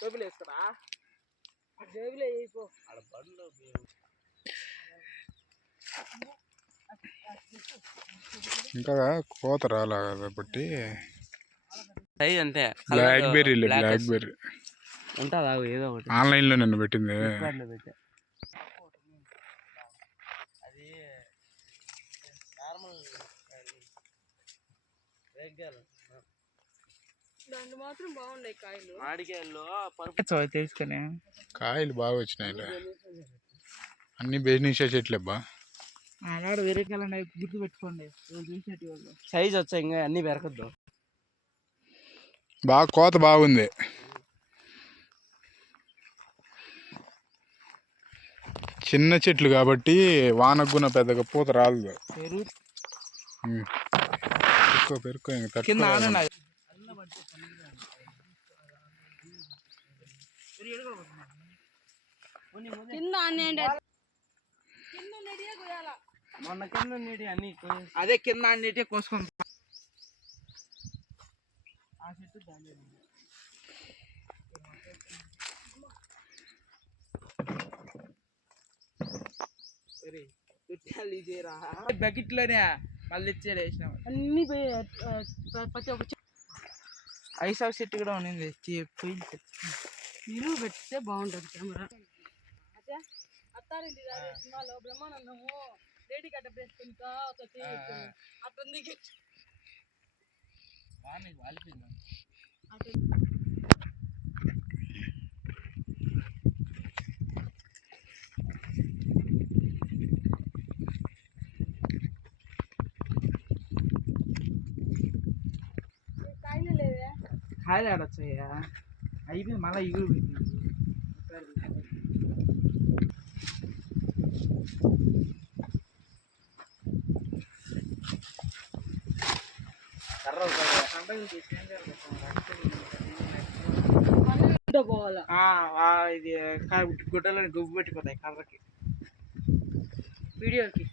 జేబులు వేసుకురా, జేబులో వేయిపో. ఇంకా కోత రాలా కాబట్టి అంతే. బ్లాక్ బెర్రీ ఉంటుందా ఏదో ఒకటి ఆన్లైన్లో నిన్ను పెట్టింది. అది నార్మల్ దాంట్లో మాత్రం బాగున్నాయి కాయలు. మామిడికాయల్లో పరుపు తీసుకుని కాయలు బాగా వచ్చినాయి. అన్ని బెజినీషియా చెట్లేబ్బా. ఆనాడు వేరే కాలం గుర్తు పెట్టుకోండి. సైజ్ వచ్చాయి, ఇంకా అన్ని పెరగద్దు. బాగా కోత బాగుంది. చిన్న చెట్లు కాబట్టి వానగున పెద్దగా పూత రాదు. పెరుక్కో ఇంకా మొన్న కింద అన్ని అదే కింద అన్నిటి కోసుకుంటా. ఆ చెట్టు దాని బకెట్లోనే మళ్ళీ ఇచ్చేది వేసినాం అన్ని పోయి. ప్రతి ఒక్క ఐస్ హౌస్ చెట్టు కూడా ఉన్నింది. పోయింది. నిలువు పెడితే బాగుంటుంది కెమెరా. అత్తారింటి సినిమాలో బ్రహ్మానందము లేడీ గడ్డ వేసుకుంటా అట్టుంది. కాయలు లేవే, కాయలు ఆడొచ్చాయా? అయిపోయింది. మళ్ళీ ఇగురు పెట్టింది. ఇది గుడ్డలని గుబ్బు పెట్టిపోతాయి కర్రకి. వీడియోకి